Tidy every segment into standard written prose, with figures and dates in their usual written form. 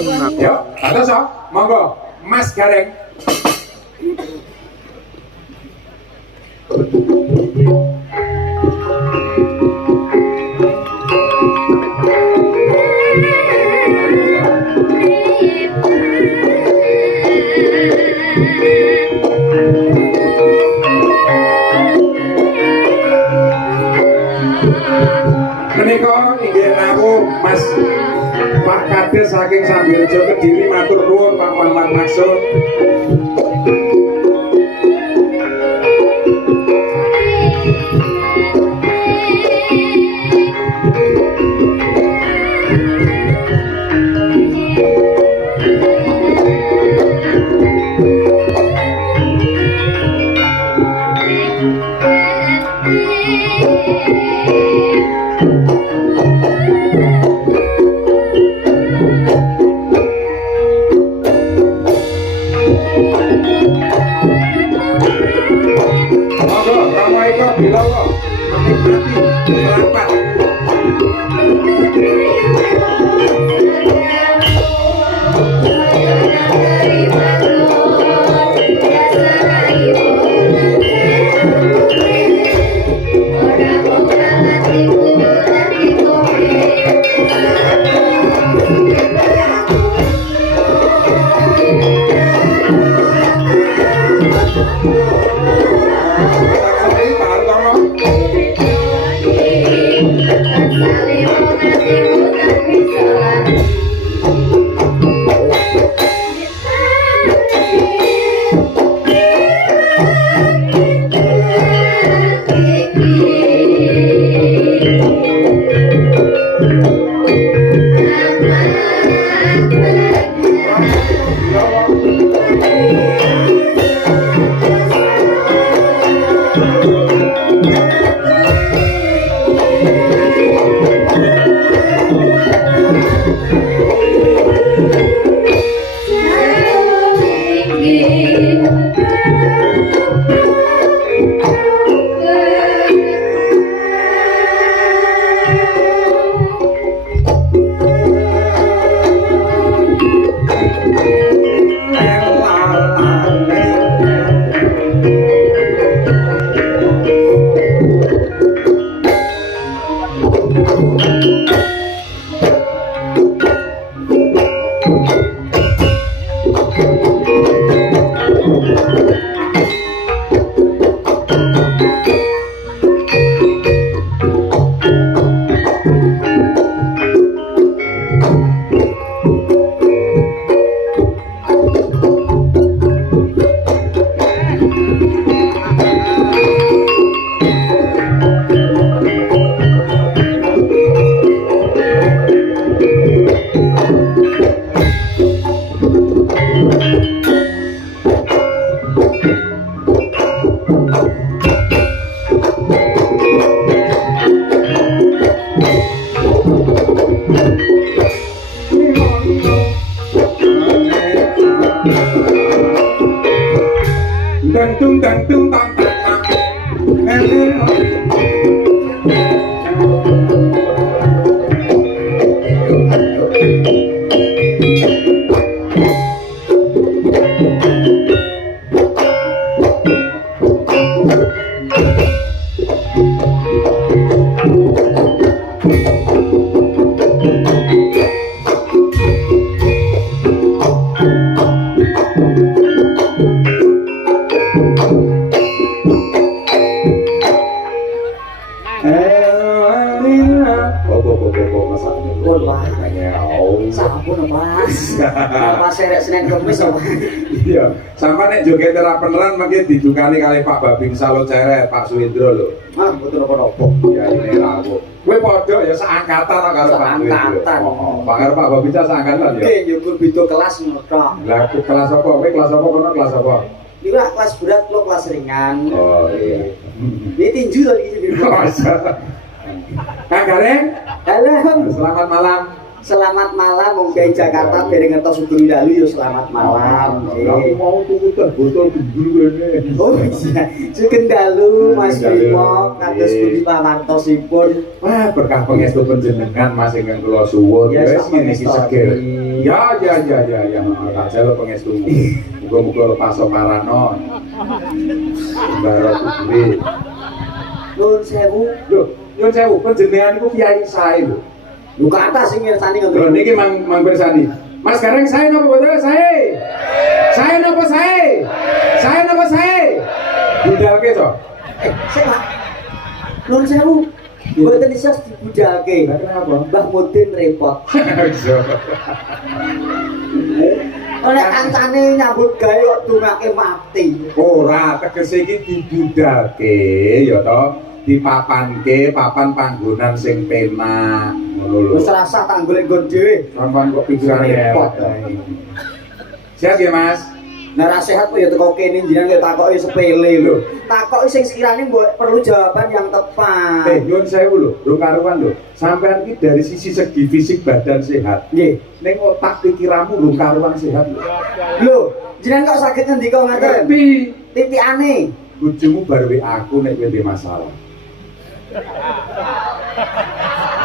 Yuk, atas so, monggo, Mas Gareng. Menika inggih rawuh Mas Pak Kades saking Sambirejo Kediri, matur nuwun Pak Paman maksud. Iya, sama nek joget terapeneran mungkin didukani kali Pak Babing Salo Ceret, Pak Suwindro lho. Ah, betul apa-apa. Ya ini rawuh. Kowe padha ya seangkatan karo Pak Suwindro. Pak karo Pak Babing seangkatan ya. Nggih, nyukur beda kelas ngono tok. Lah kelas apa? Kowe kelas apa kono kelas apa? Iki kelas berat, lo kelas ringan. Oh iya. Ini tinju to iki. Kang Gareng, Halo. selamat malam. Selamat malam mungkin Jakarta bareng ngertos sugeng dalu yo selamat malam. Aku mau tuku teh botol gendul rene. Oh iya, sugeng dalu Mas Bimo kados pundi pamantosipun. Wah, berkah pangestu panjenengan Mas ingkang kula suwun. Ya, Wis sama ngene iki Mas segel. Tobi. Ya, tak jaluk pangestumu. Muga-muga paso parano. Baro kuwi. Nuwun sewu. Lho, nyuwun sewu, panjenengan iku kiai sae lho. Lu ke atas sing mirsani Lho ngoten. niki mang bersani. Mas Gareng sae napa boten sae? Sae napa sae? Sae napa sae? Budalke to. Sik Pak. Nuwun sewu. Mboten iso dibudalke. Lah kenapa? Mbah Mudin repot. Oleh kancane nyambut gawe kok dungake mati. Ora tegese iki dibudalke ya to, dipapanke papan panggonan sing penak ngono lho. Wis rasah tak golek nggon dhewe. Sampeyan kok pikirane Repot. Siap ya Mas? Nah ra sehat kok ya teko kene jenengan kok takoki sepele lho. Takoki sing sekiranya mbok perlu jawaban yang tepat. Nyuwun sewu lho, lho karuan lho. Sampeyan iki dari sisi segi fisik badan sehat. Nggih. Ning otak pikiranmu lho karuan sehat lho. Lho, jenengan kok saged ngendika ngaten? Ngerti? Titikane. Bojomu bar aku nek kowe ndek masalah.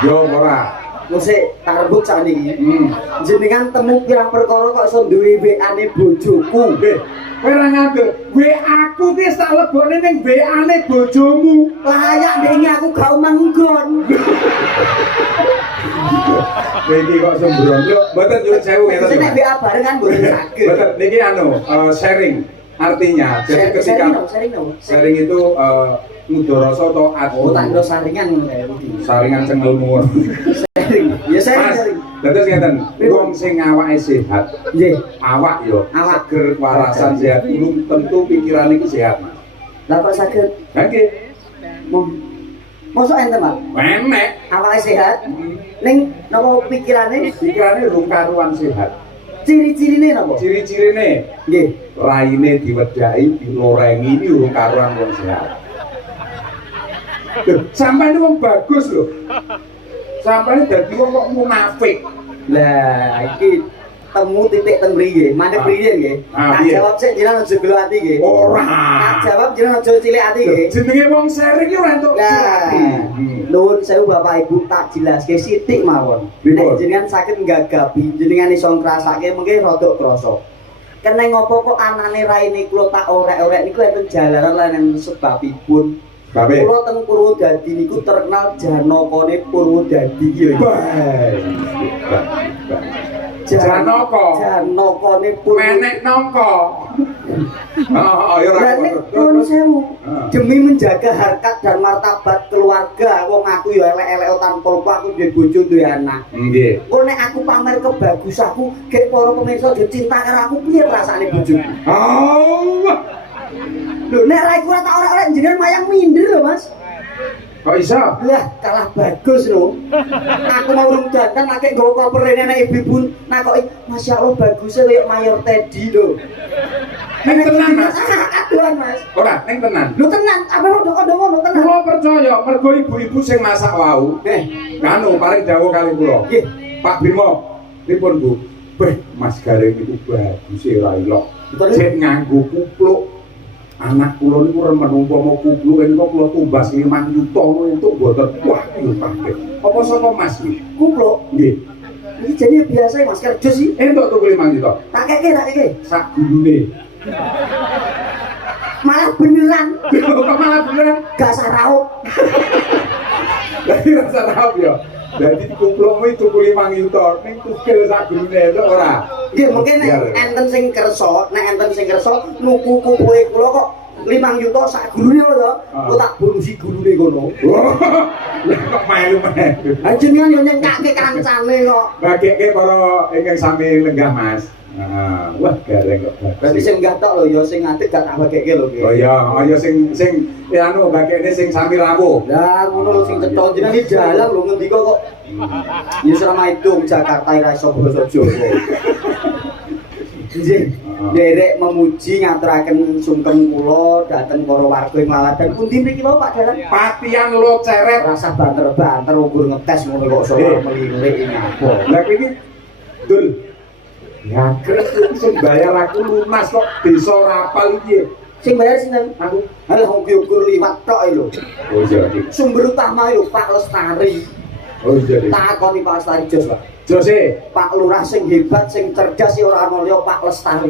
Yo ora. Musik tak rebut sakniki. Hmm. Jenengan temu pirang perkara kok iso duwe WA-ne bojoku. Nggih. Kowe ora ngandel. WA-ku ki tak lebokne ning WA-ne bojomu. Layak ndenge aku gak manggon. Niki kok sembrono. Lho, mboten nyuwun sewu ngeten. Nek Mas. WA bareng kan mboten saged. Mboten niki sharing. Artinya jadi ketika sharing itu mudoroso atau Oh, tak kira saringan ngono kae. saringan cengelmu. Sharing. Ya sharing. Mas, sharing. dados ngeten, wong sing awake sehat, Nggih. awak yo, Awak. seger, warasan sehat, belum tentu pikiran iki sehat, Mas. Lah kok saged Nggih, mosok enten, Pak? menek. Awake sehat, ning napa pikirane? Pikirane rung karuan sehat. Ciri-cirine napa? Ciri-cirine, Nggih. raine diwedhaki, dilorengi iki rung karuan wong sehat. Lho, sampeyan wong bagus lho. Sampeyan dadi wong kok munafik. Lah iki temu titik teng mriki nggih. Mandek mriki nggih. Ah, Tak piye? jawab sik jenengan aja gelo ati nggih. Ora. Tak jawab jenengan aja cilik ati nggih. Jenenge wong sharing iki ora entuk Lah, cilati. nuwun sewu Bapak Ibu tak jelaske sithik mawon. Pripun? Nek jenengan saged nggagapi, jenengan iso ngrasake mengke rada krasa. Keneng ngopo kok anane raine kula tak orek-orek niku enten jalaran lan sebabipun. Babe. Kula teng Purwodadi niku terkenal Janakane Purwodadi ya. Janaka. Janakane Purwodadi. Menek nangka. Oh, ya ora. Lah nek nuwun sewu. Ah. Demi menjaga harkat dan martabat keluarga, wong aku ya elek-elek tanpa lupa aku duwe bojo duwe anak. Nggih. Kok nek aku pamer kebagusanku, gek para pemirsa do cinta karo aku piye rasane bojoku? Allah. Lho nek ra iku ora tak ora jenengan mayang minder lho, Mas. Kok iso? Lah kalah bagus lho. Aku mau urung dandan akeh nggawa koper nek ibu-ibu nakoki, Masya Allah bagusnya kayak mayor Teddy lho. Ning tenan, Mas. Aduan, Mas. Ora, ning tenan. Lho tenan, apa kok ngono tenan? Kula percaya mergo ibu-ibu sing masak wau. Kanu paling dawuh kali kula. Nggih. Pak Bimo, pripun Bu? Beh, Mas Gareng iku bagus e ra ilok. Betul. Cek nganggo kupluk. Anak kula niku remen umpama kupluk niku kula tumbas 5 juta untuk mboten wah yo kabeh. Apa sapa Mas iki? Kupluk. Nggih. Iki jadi biasa Mas kerja sih. Entuk tuku 5 juta. Tak keke. Sak gulune. Malah beneran Kok malah beneran? gak sarau. Dadi rasa raup ya. Dadi kuplukmu tuku 5 juta ning tugel sak gulune entuk ora? Nggih, mungkin nek enten sing kersa, nuku kupuke kula kok 5 juta sak gulune lho. Kok tak bonusi gulune kono. Lah kok melu-melu. Lah jenengan yo nyengkake kancane kok. Bageke para ingkang sami lenggah Mas. Wah Gareng kok Berarti bagus. sing gatok lho ya sing ngadeg gak tak bageke lho Oh ki. iya, ayo sing anu bagekne sing sami rawuh. Lah ngono lho sing cetha jenengan di dalam lho ngendika kok. Ya Sramadong Jakarta ora iso basa Jawa. Nggih. Derek memuji ngaturaken sungkem kula dhateng para warga ing Laladan. Pundi mriki wae Pak Dalan? Patian lo ceret. Rasa banter-banter ukur ngetes ngono kok sono melirik ngapa. Lah iki Dul. Ya kret sing bayar aku lunas kok desa rapal iki. Sing bayar sinten? Aku. Halah wong ukur liwat tok lho. Oh iya. Sumber utama lho Pak Lestari. Oh iya. Takoni Pak Lestari jos, Pak. Jose, Pak Lurah sing hebat, sing cerdas ora ana liya Pak Lestari.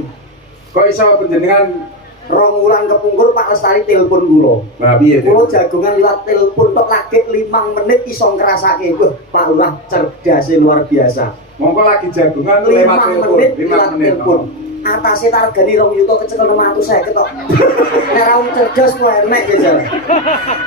kok iso panjenengan 2 wulan kepungkur Pak Lestari telepon kula. Lah piye? Kula jagongan liwat telepon tok lagi 5 menit iso ngrasake. Wah, Pak Lurah cerdas luar biasa. Monggo lagi jagungan 5 lewat telepon, menit 5 liwat menit. telepon. Atase targane 2 yuta kecekel 650 tok. Nek ra wong cerdas kok enek jajal.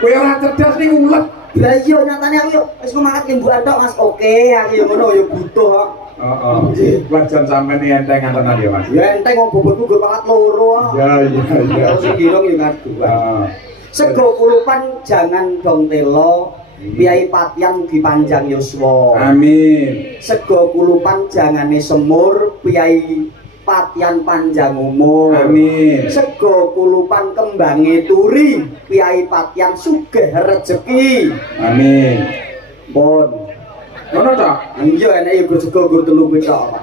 Kowe ora cerdas ning ulet. Lah iya nyatane aku yo wis ngomongke kimbukan tok Mas. Oke, aku yo ngono yo butuh kok. Heeh. Wajan sampean entengan tenan ya, Mas. Ya enteng wong bobotku gur pakat loro. Ya iya. Terus sing girong yo ngarep. Heeh. Sego kulupan jangan dong telo. Piyai Patian dipanjang yuswa. Amin. Sego kulupan jangane semur, Piyai Patian panjang umur. Amin. Sego kulupan kembange turi, Piyai Patian sugih rejeki. Amin. Pun. Ngono ta? Iya enek ibu sego gur 3 tok, Pak.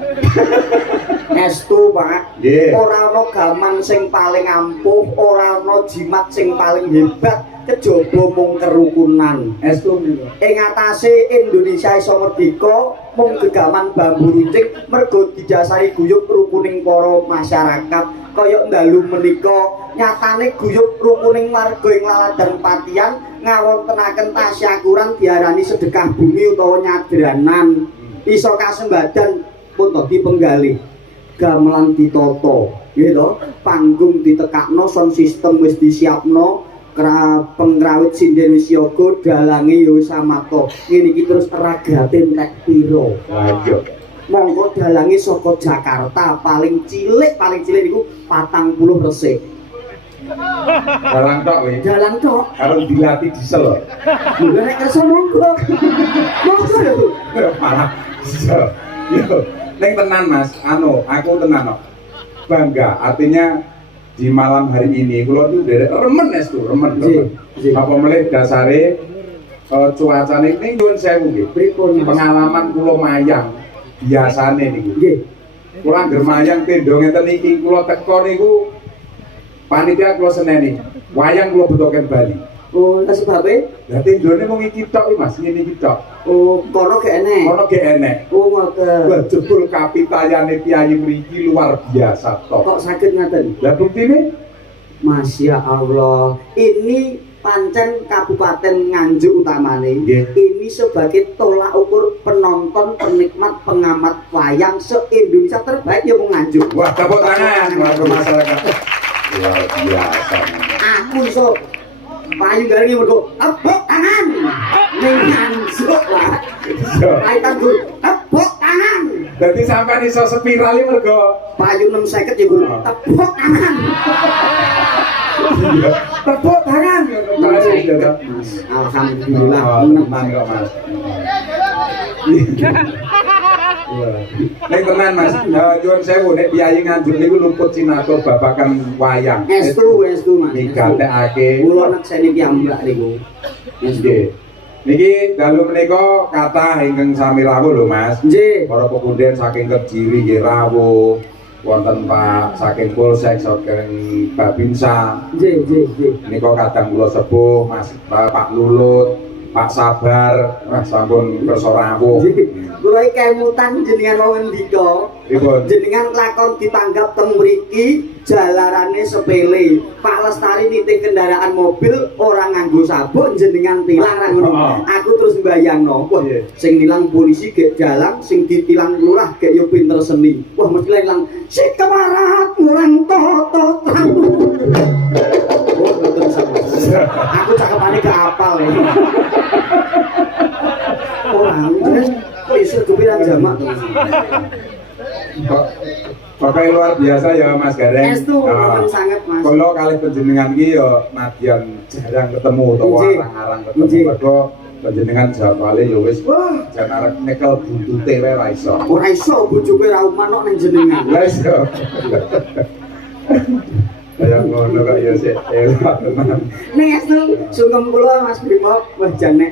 Estu, Pak. Nggih. Ora ana gaman sing paling ampuh, ora ana jimat sing paling hebat kejaba mung kerukunan. Estu niku. Ing atase Indonesia iso merdeka mung gegaman bambu runcing mergo didasari guyub rukuning para masyarakat kaya dalu menika nyatane guyub rukuning warga ing Laladan Patian ngawontenaken tasyakuran diarani sedekah bumi utawa nyadranan iso kasembadan pun dadi penggalih gamelan ditata nggih to panggung ditekakno sound system wis disiapno pengrawit sinden wis siaga dalange ya wis samata ngene iki terus ragate entek pira Ayo. monggo dalange saka Jakarta paling cilik niku 40 resik Dalang tok kowe. dalang tok Karo dilatih diesel lho. lha nek kersa monggo monggo lho Parah. Diesel. Yo. Ning tenan Mas, aku tenan kok. Bangga, artinya di malam hari ini kula tuh derek remen remen. Apa melih dasare cuacane ning nyuwun sewu nggih. pripun Pengalaman kula mayang biasane niku. nggih Kula angger mayang tendha ngeten iki kula teko niku panitia kula seneni. Wayang kula butuhke Bali. oh lha sebabe Lah tendhane mung iki tok iki Mas, ngene iki tok. oh kono gak enek Ono ge enek. oh ngoten Wah jebul kapitayane piyayi mriki luar biasa tok. kok sakit ngaten Lah buktine Masya Allah, ini pancen Kabupaten Nganjuk utamane. Nggih. Ini sebagai tolak ukur penonton, penikmat, pengamat wayang se-Indonesia terbaik ya mau Nganjuk. wah tepuk tangan buat masyarakat. Luar biasa. Aku iso payu garing mergo tepuk tangan. Ning Nganjuk lah. Kaitan Guru, tepuk tangan. Dadi sampean iso spirali mergo Payu 650 ya Guru, tepuk tangan. tepuk tangan ngono. Alhamdulillah. Tenan kok Mas. Nek tenan Mas, nyuwun sewu nek piyayi Nganjuk niku luput cinato babagan wayang. Estu Mas. Digatekake. Kula nekseni piyambak niku. Nggih. Niki dalu menika kathah ingkang sami rawuh lho Mas. Nggih. Para pepunden saking Kediri nggih rawuh. Wonten Pak saking Polsek saking Babinsa. Nggih. Nika kadang kula sepuh Mas Pak Lulut, Pak Sabar, sampun kersa rawuh. Kula iki kemutan jenengan wong ndika. Pripun? Jenengan lakon ditanggap teng mriki jalarane sepele. Pak Lestari nitih kendaraan mobil ora nganggo sabuk jenengan tilang ra ngono. Aku terus mbayangno, wah sing nilang polisi gek jalang, sing ditilang lurah gek yo pinter seni. Wah mesti ilang sik kemarat ngurang toto tamu. Oh, betul sama. Aku cakepane gak apal ya. Orang kok iso kepiran jamak to. Pokoknya luar biasa ya Mas Gareng. Estu memang sangat Mas. Kalau kali penjenengan iki ya nadyan jarang ketemu utawa Nggih. arang-arang ketemu. Nggih. Mergo panjenengan jawale ya wis Wah, jan arep nyekel buntute wae ra iso. ora iso bojoku ra manuk ning jenengan. Lah iso. Kaya ngono kok ya sik elok tenan. Ning estu sungkem kula Mas Bimo wah jan nek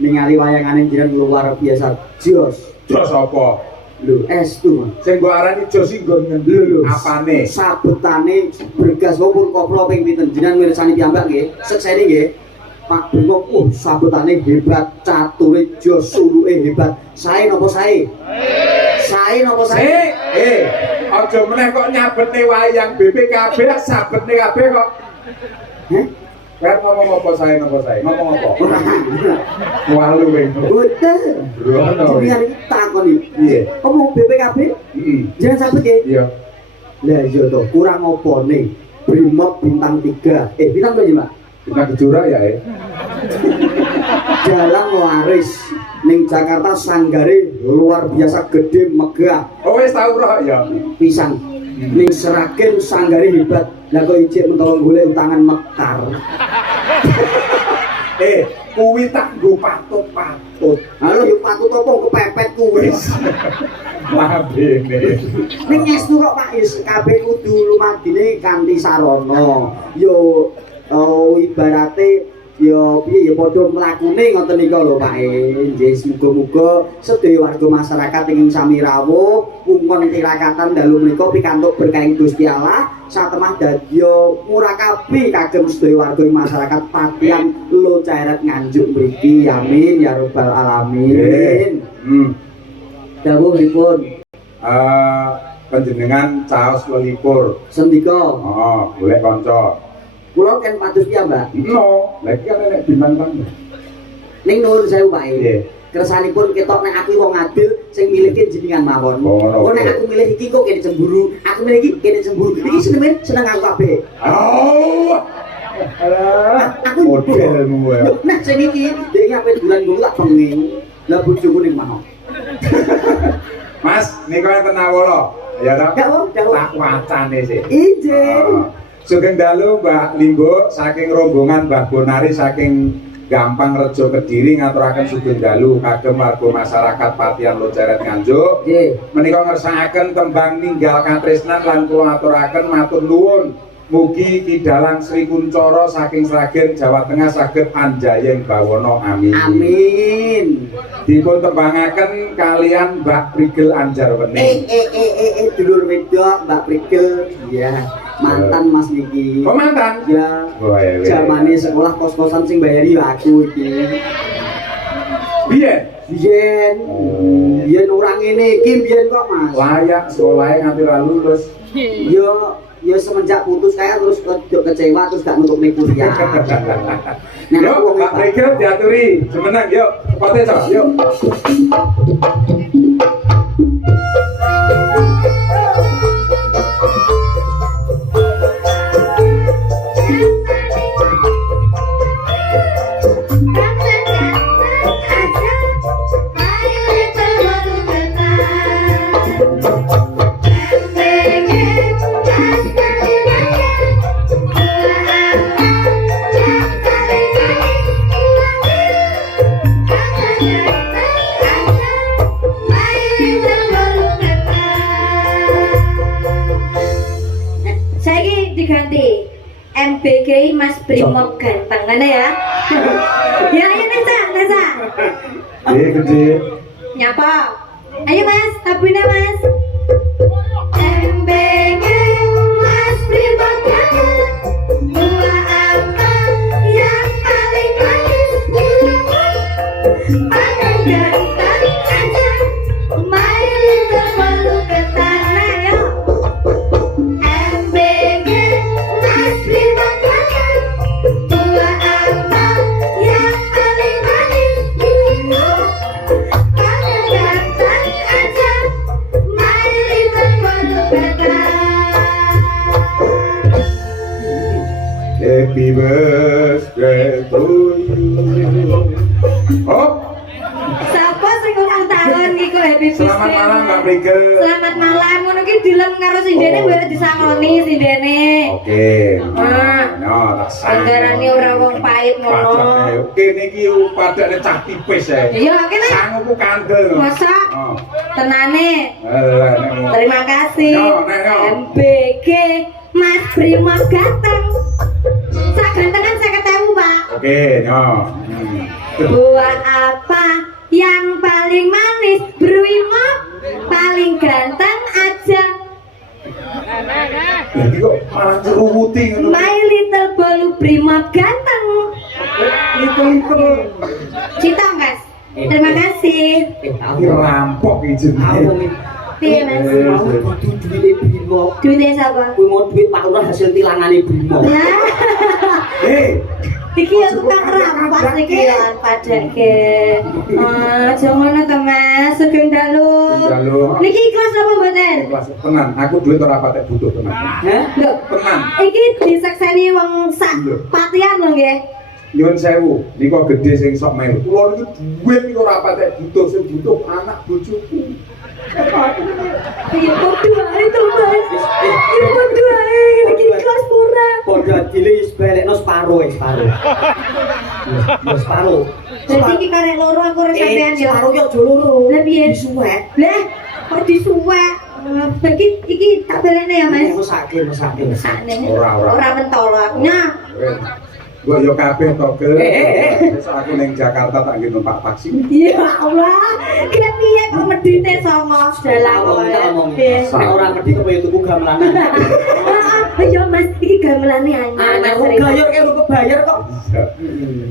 ningali wayangane jenengan luar biasa jos. Jos apa? Lho, estu. Sing mbok arani jos iki nggon ngendi? Apane? Sabetane bergas wong koplo ping pinten jenengan mirsani piyambak nggih. Seksene nggih. Pak Bimo sabetane hebat, cature jos, suluke hebat. Sae napa sae? Sae napa sae? Aja meneh kok nyabetne wayang BPKB sabetne kabeh kok. Heh? Kan ngomong apa sae napa sae? Ngomong apa? Walu kowe. Betul. Rono. Jenengan iki takon iki. Piye? Omong BPKB? Heeh. Jangan sabet nggih. Iya. Lah iya to, kurang apa nih? Brimob bintang 3. Bintang berapa, Mbak? Kita kejura ya, Jalan laris ning Jakarta sanggare luar biasa gede megah Oh wis tau roh ya. pisan. Ning Seragen sanggare hebat. Lah kok ijek mentolong golek utangan mekar. Kuwi tak nggo patut-patut. Halo yo patut apa kepepet kuwi. Labene. Ning estu kok Pak Is kabeh kudu lumadine kanthi sarana. Yo ibarate yo piye ya padha mlakune ngoten nika lho Pak. Nggih muga-muga sedaya warga masyarakat ing sami rawuh wungon tirakatan dalu menika pikantuk berkah Gusti Allah satemah dadi murakabi kagem sedaya warga masyarakat Patian Lo Cairet Nganjuk mriki. Amin ya rabbal alamin. Dawuhipun panjenengan caos lelipur. sendika Oh, golek kanca. kula kan pados piyambak. No, lagi kan nek bintang-bintang. Ning nuwun sewu Pak. Nggih. Kersanipun ketok nek aku wong adil sing miliki jenengan mawon. Oh nek aku milih iki kok kene cemburu, aku milih iki kene cemburu. Iki seneng aku kabeh. Oh. Alah, Aku modelmu ya. Nah sing iki dhek ape bulan kula tak bengi. Lah bojoku ning mana? Mas, niku enten awala. Ya ta? Jauh. Tak wacane sih. Ijen. Sugeng dalu Mbak Limbo saking rombongan Mbah Bonari saking Gampang Rejo Kediri ngaturaken sugeng dalu kagem warga masyarakat Patian Lo Cairet Nganjuk. Nggih. Menika ngersakaken tembang ninggal katresnan lan kula aturaken matur nuwun. Mugi Kidalang Sri Kuncoro saking Sragen Jawa Tengah saged anjayeng bawana amin. Amin. Dipun tembangaken kalian Mbak Prigel Anjarweni. Dulur wedok Mbak Prigel. Iya, mantan Mas niki. Oh mantan? Ya. Wae. Zamane sekolah kos-kosan sing bayari ya aku iki. Biyen Biyen. Biyen orang ini iki biyen kok Mas. layak sekolahnya nganti ra lulus. Ya semenjak putus kayak terus kecewa terus gak nutup kuliah. Nah, Yuk, aku Mbak Prigel diaturi. Semenang, yuk. Cepatnya, Cok. Yuk. Diganti MBG Mas Brimob ganteng mana ya? Ya ayo Nesa. Gede. Nyapa? Ayo Mas, tabuna Mas. MBG Mas Brimob ganteng. Dua apa yang paling manis? Paling ganteng aja. My little bolu ketan ayo. MBG Mas Brimob ganteng. Dua apa yang paling manis? Paling ganteng aja. My little bolu ketan. Happy birthday to you. Oh, Sapa sing ulang tahun iki kok happy birthday? selamat malam Mbak Prigel. Selamat malam. Ngono ki dilem karo sindene mbok disangoni sindene. Oke. Ah. No, tak sang. Anggarane ora wong pahit ngono. Kene iki padane cah tipis ae. Iya, kene. Sanguku kandel. Masa? Oh. Tenane. Alah, nek. Terima kasih. Yo, nek, yo. MBG Mas Brimo ganteng. Sak gantengan 50.000, Pak. Oke, yo. Buah apa yang paling manis? Brimo paling ganteng aja. Jadi kok malah ceruwuti ngono. My little bolu Brimo ganteng. Itu. Cita, Mas. Terima kasih. Iki rampok iki jenenge. Piye, Mas? Mau kudu duwite Brimo. Duitnya siapa? Kuwi mau duit Pak Lurah hasil tilangane Brimo. Lah, Eh, iki ya tukang rampas iki ya padake. Aja ngono to, Mas. Sugeng dalu. Dalu. Niki ikhlas apa mboten? kelas tenan, aku duit ora patek butuh tenan. Hah? Lho, Tenan. iki disekseni wong sak patian lho nggih. Nyuwun sewu, niku gede sing sok melu. Kulo niku duit niku ora patek butuh, sing butuh anak bojoku. Ya podo ae to, Mas. Ya podo ae. Iki ikhlas pura. Padha dile wis balekno separo. Ya separo. Dadi iki karek loro aku ora sampean ya. Separo yo aja loro. Lah piye? Disuwek. Lah, kok disuwek? Iki tak balene ya, Mas. Mesake. Sakne. Ora. Ora mentolo aku. Nah, Gua yo kabeh to, Gel. Eh. Wis aku ning Jakarta tak nggih numpak taksi. ya Allah. Kira piye kok medhite songo dalang kok. Piye? Nek ora ngerti kok yo tuku gamelanan. Ayo Mas, iki gamelane anyar. Anak kok gayur kaya lu kebayar kok.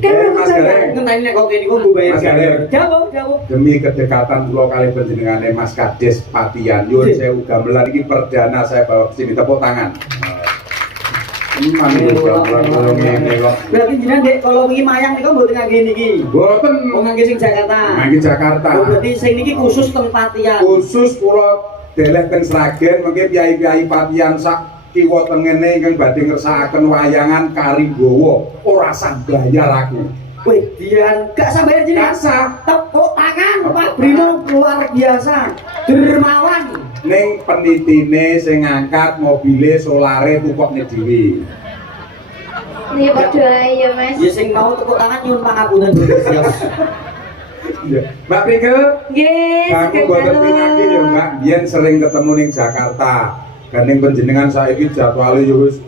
Kan Mas Gareng, Ngenteni nek kok kene iku mbok bayar. Mas Gareng. Jawab. demi kedekatan kula kali panjenengane Mas Kades Patian. Nyuwun sewu gamelan iki perdana saya bawa ke sini, tepuk tangan. Berarti jenengan Dek kalau wingi mayang niku mboten ngangge niki. Boten Oh ngangge sing Jakarta. Manggi Jakarta. Oh berarti sing niki khusus teng Patian. Khusus kula deleh teng Sragen mengke piyai-piyai Patian sak kiwa tengene ingkang badhe ngersakaken wayangan Karinggawa ora sang bayar aku. Wih, Dian gak sampai jenengan. Kasa Tepuk tangan Pak Brino luar biasa. Dermawan. ning penitine sing ngangkat mobile solare tukokne dhewe. Iya padha ae ya Mas. Ya sing mau tepuk tangan nyuwun pangapunten siap. Iya. Mbak Prigel, Nggih, aku sugeng boten dalu. pinanggih ya Mbak, biyen sering ketemu ning Jakarta. Gandeng panjenengan saiki jadwale ya wis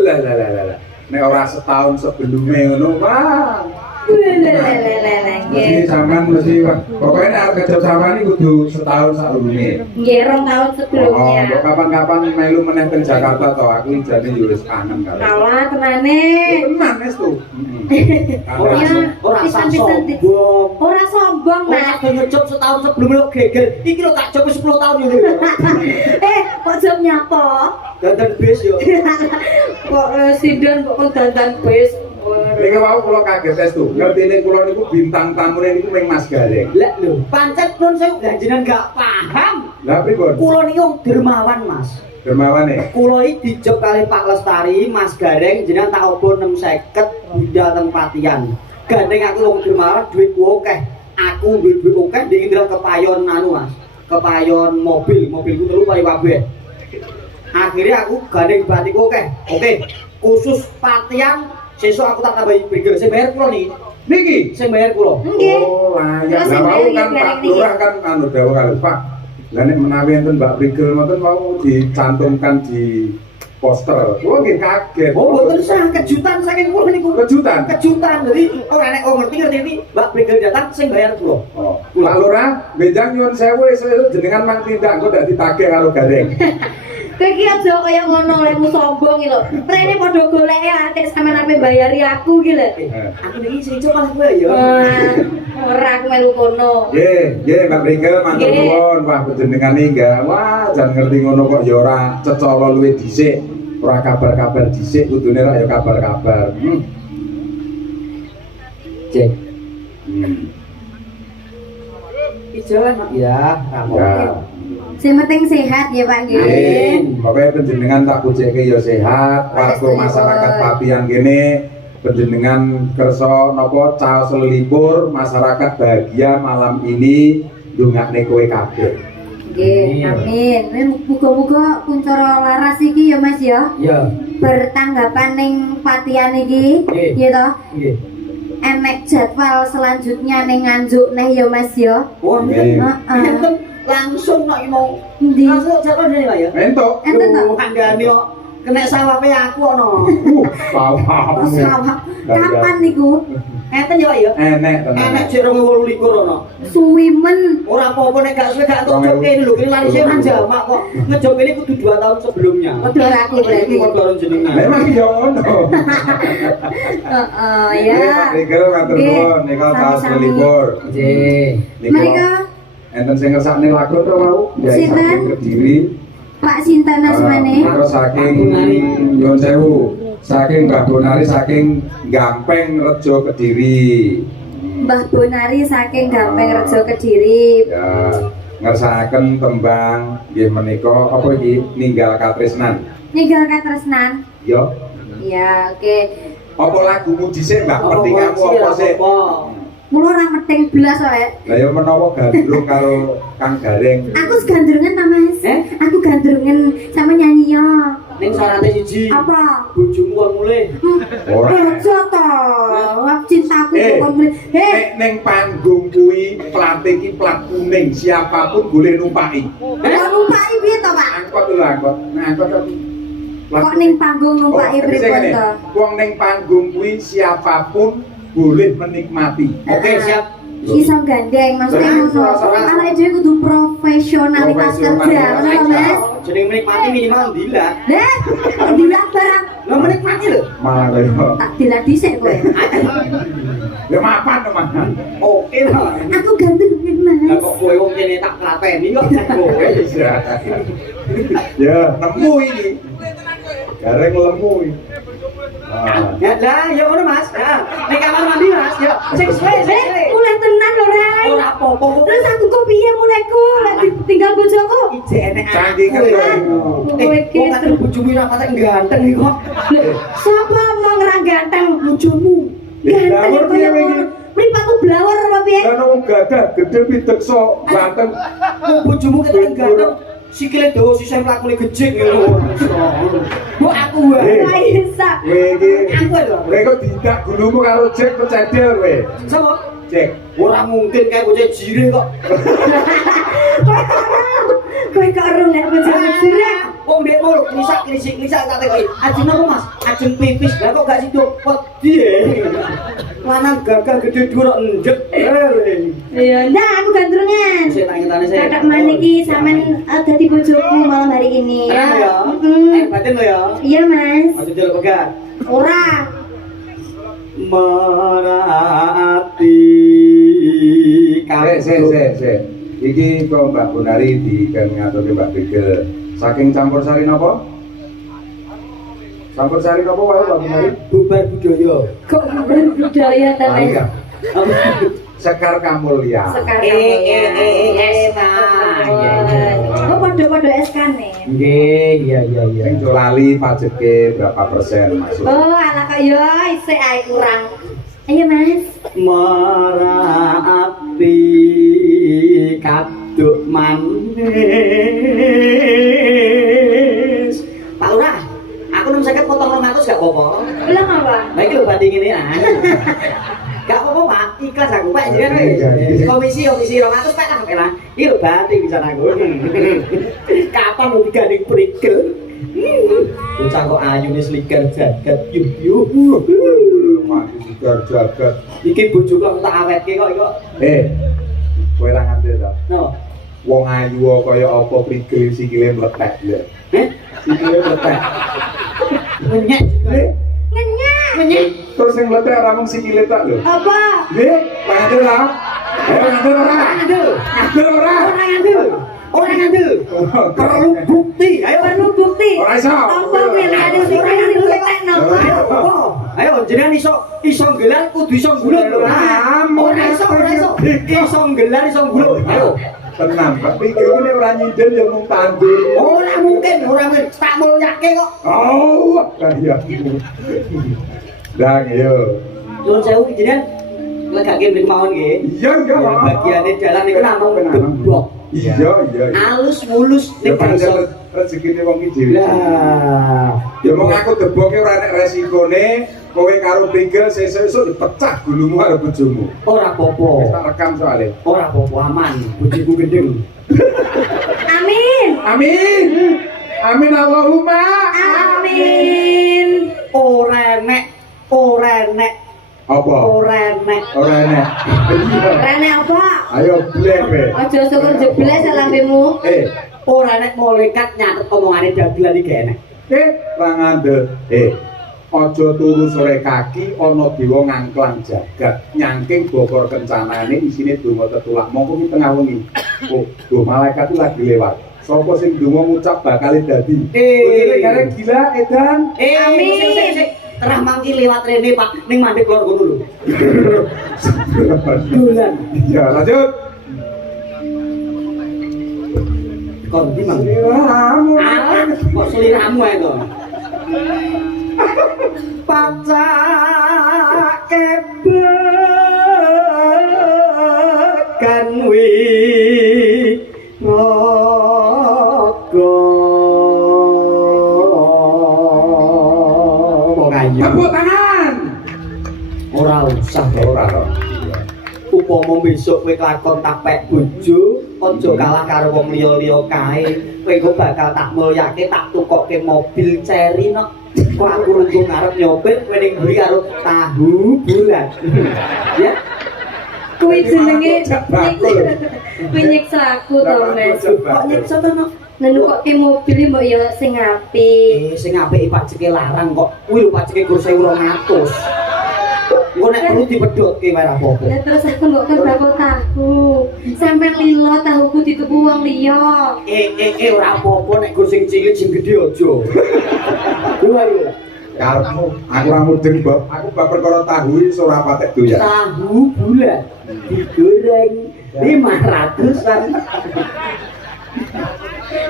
lah. Nek ora setahun sebelumnya ngono, Pak. Lelelelelele. Mesti sampean mesti pokoknya nek arep kerja sampean iki kudu setahun saklune. Nggih, 2 tahun sebelumnya. Oh, kapan-kapan melu meneh teng Jakarta to, aku jane yo wis kangen karo. Kalah tenane. Tenan wis tuh. Ora Iya, ora pisan-pisan di- sombong. Ora sombong, Ora Mas. ada ngejob setahun sebelum lo geger. Iki lo tak job 10 tahun yo. Kok jam nyapa? Dandan bis yo. Kok sinden kok dandan bis. Niki wau kula kaget tes tuh. Ngertine kula niku bintang tamune niku ming Mas Gareng. Lah lho, pancet pun saya ganjenan gak paham. Lah pripun? Kulo niku dermawan, Mas. Dermawane. Kulo iki dijob kali Pak Lestari, Mas Gareng jenengan tak obor 650 bunda teng Patian. Gandeng aku wong dermawan duitku akeh. Aku duit akeh diindra kepayon anu, Mas. Kepayon mobilku telu paling kabeh. Akhirnya aku gandeng batiku akeh. Oke, khusus Patian sesuk aku tak tambahi burger sing bayar kulo nih. Niki. Sing bayar kulo. Nggih. Oh, layak. Terus Lah yang mau bayar kan yang Pak niki. Lurah kan anu dawuh kali, Pak. Lah nek menawi enten Mbak Prigel ngoten mau dicantumkan di poster. Kulo nggih kaget. Oh, mboten sah kejutan saking kulo niku. Kejutan. Kejutan. Jadi ora nek ngerti ini Mbak Prigel datang sing bayar kulo. Oh, Pak Lurah, benjang nyuwun sewu jenengan mang tindak kok ndak ditagih karo Gareng. Kowe iki aja kaya ngono lemu sombong iki lho. Rene padha goleki atik sampean ape bayari aku iki lho. Aku niki sing coba gue ya. Ora aku melu kono. Nggih, Mbak Prigel matur Nggih. nuwun. Wah, panjenengan iki enggak. Wah, jan ngerti ngono kok ya ora cecala luwih dhisik. Ora kabar-kabar dhisik, kudune ra ya kabar-kabar. Cek. Hmm. Ijo ya, rampung. Ya. Sing penting sehat ya Pak nggih. Amin. Pokoknya panjenengan tak pujekke ya sehat, warga masyarakat Patian kene panjenengan kersa napa caos lelipur, masyarakat bahagia malam ini ndongakne kowe kabeh. Nggih, amin. Muga-muga kuncara laras iki ya Mas ya. Ya. Bertanggapan ning patian iki, Nggih. ya toh? Nggih. Enek jadwal selanjutnya ning Nganjuk neh ya Mas ya. Wah, Nggih. Heeh. langsung nek mau Ndi? langsung jadwal dene Pak ya. Entuk. Enten to? Kandhane kok kena sawape aku ono. Pawam. Sawah. Kapan niku? Enten ya Pak ya. Enek Enek tenan. jek 2028 ono. Suwimen. Ora apa-apa nek gak suwe gak entuk job kene lho, kene lari sing jamak kok. Ngejob ini kudu 2 tahun sebelumnya. Padha aku berarti. Padha karo jenengan. Memang iya ngono. Heeh, ya. Niku matur nuwun, niku taos Sami-sami. melipur. Nggih. Niku Mereka enten sing ngersakne lagu to wau, ya Sinten? saking Kediri. Pak Sinten asmane. Niku saking Nyuwun Sewu. Saking Mbah Bonari saking Gampeng Rejo Kediri. Mbah Bonari saking Gampeng Rejo Kediri. Ya, ngersakaken tembang nggih menika apa iki ninggal katresnan. Ninggal katresnan. Yo, Ya, oke. apa lagumu dhisik Mbak? Pentinganmu apa sih? Mula ora medeng blas wae. Lah ya menawa gandrung karo Kang Gareng. Aku gandrungan ta, Mas? Aku gandrungan sama nyanyi ya. Ning sarate siji. Apa? Bojomu kon mulih. Ora. Ojo to. Wak cintaku kok mulai. Nek ning panggung kuwi plat iki plat kuning, siapapun boleh numpaki. Kok numpaki piye to, Pak? Angkot lho angkot. Nah, angkot kan plat Kok ning panggung numpaki tegese pripun ngene, to? Wong ning panggung kuwi siapapun boleh menikmati. Oke, siap. Iso gandeng, maksudnya ngono. Awake dhewe kudu profesionalitas kerja, ngono lho, Mas. Jeneng menikmati minimal dilat. Deh, dilak barang. Lah menikmati lho. Malah kaya Tak dilak dhisik kowe. ya mapan to, Mas. Oke lah. Aku gandrungan, Lah Mas. kok kowe wong kene tak klateni kok. Kowe Ya, nemu iki. Gareng lemu iki. Ah. ya lah, ya ngono Mas. Ya, ning kamar mandi Mas. Ya, sing suwe, sing suwe. Mulai tenan lho, Rai. Ora apa-apa kok. Terus aku kok piye mulaiku? Lek tinggal bojoku. Ije enek Canggih kan, Kowe iki kok kan bojomu ora patek ganteng iki kok. sapa mau ngerang ganteng bojomu? Ganteng Blawor kaya piye ngono. iki? Mripatku blawor apa piye? Lah wong gadah gede pitekso ganteng. Kok bojomu ketek ganteng. Sikile dawa sisih mlakune gejik ngono. Bu aku wae. Ora iso. Kowe iki Aku lho. kowe kok didak gulumu karo Jack pecedel kowe. Sapa? Jack. Ora mungkin kayak bocah jire kok. Kowe kok ora nek bojomu jurek. Wong ndek mau klisak tak tekoki. Ajeng apa Mas? Ajeng pipis. Lah kok gak sido wedi. Lanang gagah gede dhuwur kok ndek. Iya, ndak aku gandrungan. Sik tak ngenteni sik. Kakak maniki sampean dadi bojoku malam hari ini. Tenang ya. Mm-mm. Batin lo ya. Iya, Mas. Aja delok pegat. Ora. Merati Sik. Iki kok Mbak Bonari diken ngaturke Mbak Begel. Saking campur sari napa? Campur sari napa wae Mbak Bonari? bubar budaya. Kok budaya ta, Ah, Mas? iya. Sekar Kamulya. Sekarang Oh, podo-podo SK-ne. Nggih, iya. Sing lali pajetke berapa persen masuk? Oh, ala kok yo isih ae kurang. Ayo, Mas. Merati kaduk manis. Pak Lurah, aku 650 potong 200 gak apa-apa. Ulang apa? Nah iki lho banding ini ah. Gak apa-apa Pak, ikhlas aku Pak jenengan wis. Komisi 200 Pak lah kena. Iki lho banding bisa aku. Kapan mau digandeng prikel? Bocah kok ayune sliker jagat yuh. Mati sigar jagat. Iki bojoku aku tak awetke kok iku. Kowe ra ngerti ta? No. Wong ayu kaya apa prigel sikile mletek lho. Sikile mletek. Menyek. Ngenyak. Terus sing mletek ora mung sikile tak lho. Apa? Nggih, ngandel ra? Ayo ngandel ora? Ngandel. Ngandel ora? Orang ngandel. Perlu bukti. Ayo Perlu bukti. Ora iso. Apa kuwi lek ada sing letek napa? Ayo jenengan iso nggelar kudu iso nggulut lho. Ora iso. Iso nggelar iso nggulut. Ayo. Tenang, Pak. Prigel ini ora nyindel ya mung tandur. Ora mungkin tak mulyake kok. Oh, iya. Dah, yo. Nuwun sewu jenengan legake mriki mawon nggih. Iya. Bagiane dalan niku namung geblok. Iya. Alus mulus Ya nek gak iso. pancen rezekine wong iki dhewe. Lah, Ya mau aku deboke ora enek resikone, kowe karo prigel sesuk dipecah gulumu karo bojomu. ora Wis apa-apa. tak rekam soalé. Ora apa-apa aman, bojoku gendeng. Amin. Amin. Amin Allahumma. Amin. Ora enek. Apa? Ora enek. Ora enek. Iya. Rene apa? Ayo blebe. Aja syukur jebles ya lambemu. Ora enek malaikat nyatet omongane dagelan iki enek. Ra ngandel. Aja turu sore kaki ana dewa ngangklang jagat. Nyangking bokor kencanane isine donga tetulak. Mongko ki tengah wengi. Oh, malaikat itu lagi lewat. Sapa sing donga ngucap bakal dadi. Bojone gareng gila edan. Amin. Sik. Terah mangki lewat rene Pak ning mandek lor ngono lho. Dolan. Ya, lanjut. Kon di mang. Seliramu. Kok seliramu ae to. Pacak kebekan wi rogo wong ayu. Tepuk tangan. Ora usah Ora. upama besok kowe lakon tapek bojo aja kalah karo wong liya-liya kae kowe kok bakal tak mulyake tak tukokke mobil Cherry no kok aku runggu ngarep nyopir kowe ning mburi karo tahu bulat ya Kuwi jenenge nyiksa aku to, Mas. kok nyiksa to no Nenukokke mobil mbok ya sing apik. sing apik pajeke larang kok kuwi lho pajeke gur 1200 engko nek perlu dipedhotke wae ra apa-apa Lah terus aku mbok kan bakal tahu. Sampeyan lilo tahuku dituku wong liya. ora apa-apa nek gur sing cilik sing gedhe aja lho Karepmu, aku ora mudeng, Mbok. Aku bab perkara tahu iki ora patek doyan. tahu bulat digoreng 500-an.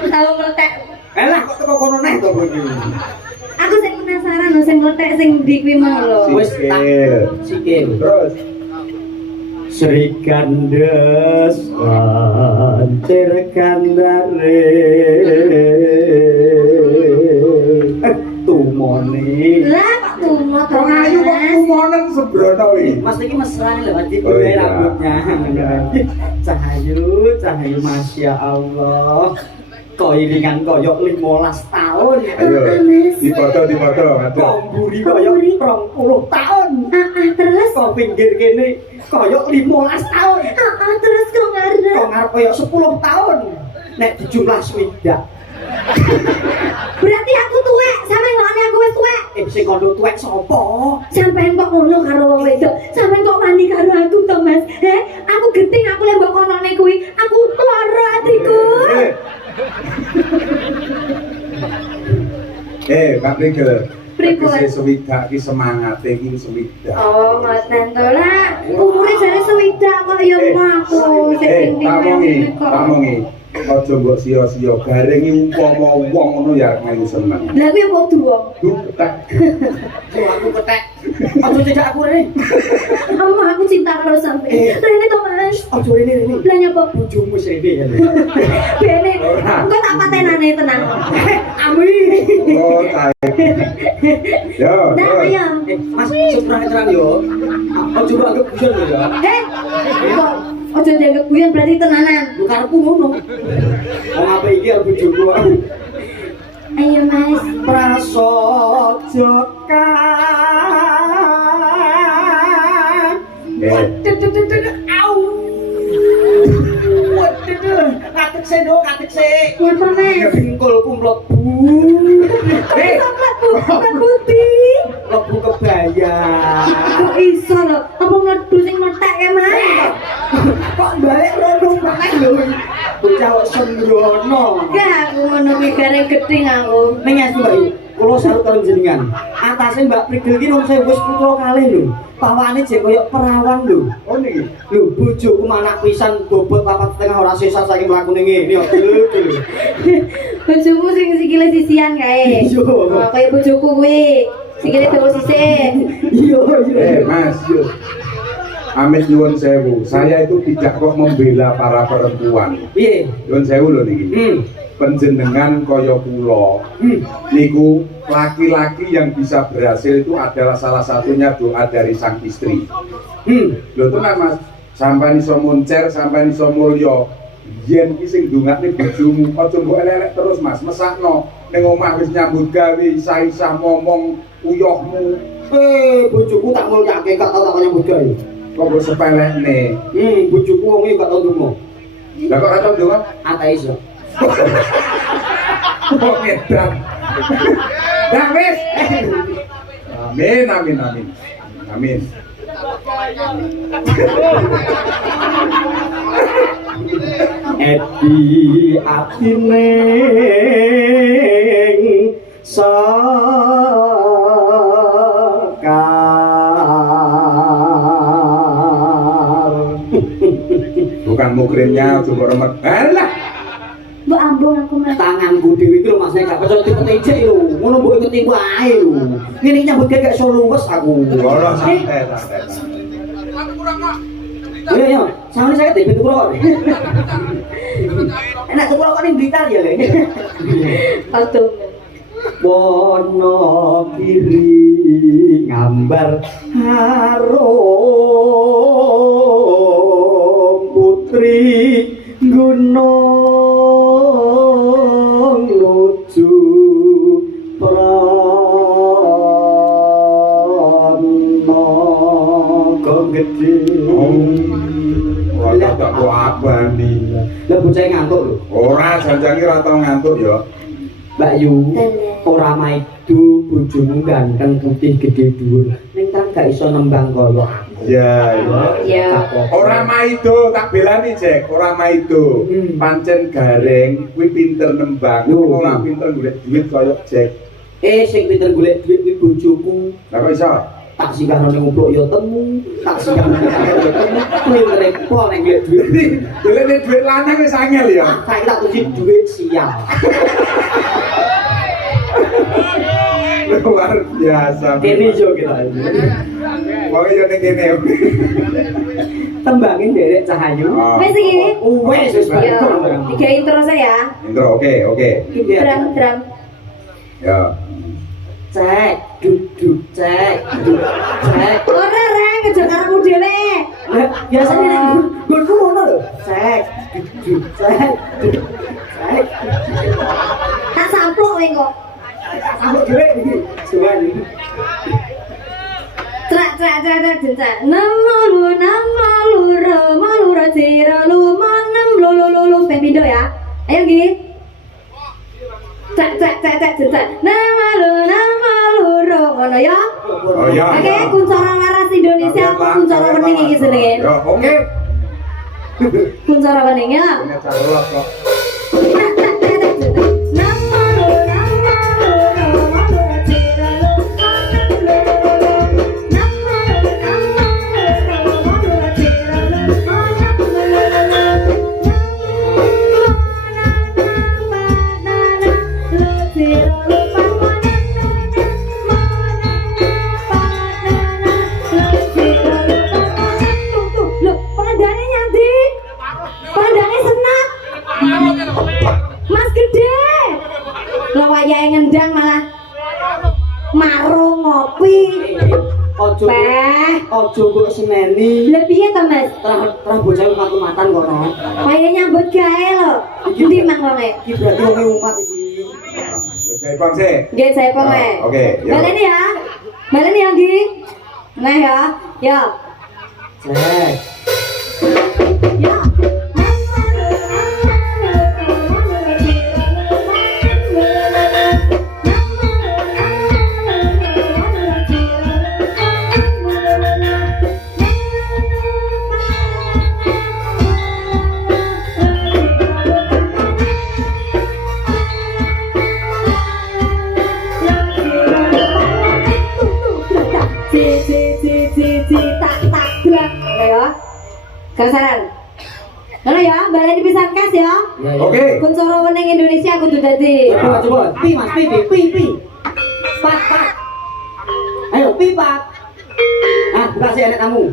Tahu meletek. Elah kok teko kono neh to kowe iki. Aku sing penasaran lho sing meletek sing ndi kuwi mang lho. Wis tak sikil. Terus Sri Kandes Pancir Kandare Tumone. Lah kok tumo to. wong ayu kok kumonen sebrono iki. Mas iki mesra lho Mas Oh, dibeli iya. rambutnya. Cahayu, Masya Allah. Koilingan koyok 15 tahun. Ayo, dipoto. Kok mburi koyok 20 tahun. Terus Kok pinggir kene koyok 15 tahun. terus kok ngarep. Kok ngarep koyok 10 tahun. Nek dijumlah swidak. Berarti aku tuwek, sampeyan ngelani aku wis tuwek. Sing kono tuwek sapa? Sampeyan kok ngono karo wong wedok. Sampeyan kok wani karo aku to, Mas? Aku genting aku lek mbok konone kuwi. Aku lara atiku. Pak Prigel. Pripun? Tegese swidak ki semangate ki swidak. Oh, ngoten to lah. Umure jare swidak kok ya aku. Sing penting Pamongi. Aja mbok sia-sia garengi umpama wong ngono ya melu seneng. Lah kuwi apa duwong? Duh, ketek. Aku ketek. Aja tidak aku rene. Aku cinta karo sampeyan. Rene to, Mas. Aja rene. Lah nyapa Bojomu rene ya. bene. Engko tak patenane tenang. Amin. Oh, tae. Yo, Nah, terus. ayo. Mas seberang terang yo. Aja mbok anggap bujan lho ya. Kok aja dianggap guyon berarti tenanan. Lu karepku ngono. Wong apa iki arep bojoku aku. Ayo, Mas. Prasaja Au. Katik se. Nyapa, Mas? Bingkulku mlebu. Putih. Mlebu kebaya. Kok iso lho? Apa ngedhu sing mletek ya, Mas? Kok balik rono meneh lho. Bocah sembrono. Gak aku ngono kuwi gareng gedeng aku. Ning es Mbak Yu, kula salut karo jenengan. Atase Mbak Prigel ki nung wis putra kalih lho. Pawane jek koyo perawan lho. Oh niki. Lho bojoku manak pisan bobot 4,5 ora sisa saking mlakune ngene kok. Lho. Bojomu sing sikile sisian kae. Iya. Oh, kaya bojoku kuwi. Sikile dawa sisih. Iya, Mas. Amit nyuwun sewu, saya itu tidak kok membela para perempuan. Piye? Nyuwun sewu lho niki. Penjenengan kaya kula. Niku laki-laki yang bisa berhasil itu adalah salah satunya doa dari sang istri. Lho tenan Mas, sampai iso moncer, sampai iso mulya. Yen ki sing ndongakne bojomu, aja mbok elek terus Mas, mesakno. Ning omah wis nyambut gawe, isa-isa ngomong uyohmu. Bojoku tak mulyake gak tau tak nyambut gawe. Kok mbok sepelekne. Bojoku wong iki gak tau ndonga. Lah kok ora tau ndonga? Ateis yo. Kok edan. Lah wis. Amin amin amin. Amin. Edi atine sekar. Bukan mukrimnya coba remet. Alah. Mbok ambung aku Mas. Tanganku dhewe iki lho Mas gak percaya dipetejek lho. Ngono mbok ikuti wae lho. Ngene iki nyambut gak iso luwes aku. Ora santai santai. Yo, sama saya tipe tuh kok. Enak tuh kok ning Blitar ya, Le. Waktu Wono kiri ngambar harum putri gunung lucu prana kok gede. Ora tak kok abani. Lah bocah ngantuk lho. Ora janjange ora tau ngantuk ya. Mbak Yu, ora maidu bojomu ganteng putih gede dhuwur. Ning kan gak iso nembang kaya aku. Ya, ya. Ora maido tak belani Jack, ora maido. Pancen gareng kuwi pinter nembang, ora pinter golek duit kaya Jack. Sing pinter golek duit kuwi bojoku. Lah kok iso? Tak singgahno ning obrok ya temu, tak singgahno ning kantor ya temu. Kuwi repot nek golek duit. Golek duit lanang wis angel ya. Saiki tak tuji duit sial. Luar biasa. Kene yo kita. Wong yo ning kene. Tembangin derek Cahayu. Wes iki. Wes Ya. Tiga intro saya. Intro oke. Drum. Ya. Cek, duduk, cek. Ora reng kejar karepmu dhewe. Biasanya nek nggonku ngono lho. Cek, duduk, cek. Tak sampluk kowe kok. Aku dhewe iki. Suwan iki. Trak nama lura tira lu manem lulu ben pindho ya. Ayo nggih. Cek nama lura ngono ya. Oh ya. Oke, kuncara laras Indonesia apa kuncara wening iki jenenge? Ya, oke. Kuncara wening ya. Ini carolok kok. Ngendang malah marung ngopi. Ojo mbok seneni. Lha piye to, Mas? Terah bocah umat-umatan kono. Kaya nyambut gawe lho. Endi mangkone? Iki berarti wong umat iki. Saya pang sih. Nggih, saya pome. Oke, ya. Baleni ya. Baleni ya, Gi. Nah ya. Ya. Cek. Ya. Kasaran. Ngono ya, baleni pisan kas ya. Oke. Kuncoro wening Indonesia kudu dadi. Coba. Pi Mas, pi. Pak. Ayo pi Pak. Ah, buka sih anak kamu.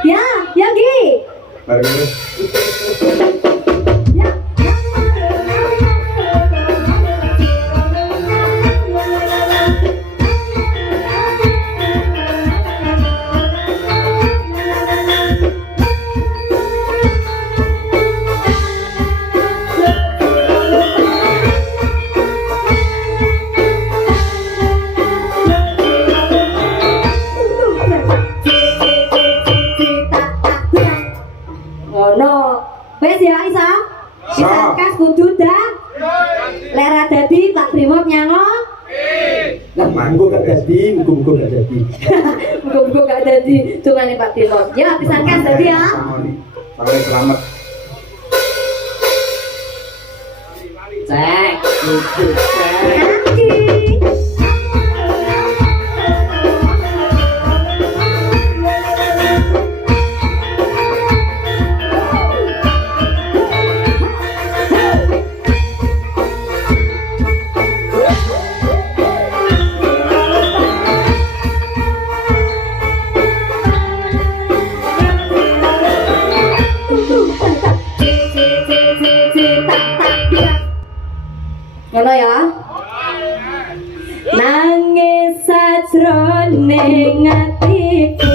Ya, ya Gi. Bareng ini. Ya. Ngono. Wes ya Isa. Kita kas kudu dah. Lera dadi tak brimob nyango. Lah manggo gak dadi, mugo-mugo gak dadi. Muga-muga gak dadi tungane Pak Brimob. Ya pisan kas dadi ya. Sampai selamat. Cek. Nanti. Ngono ya. Nangis sajroning atiku.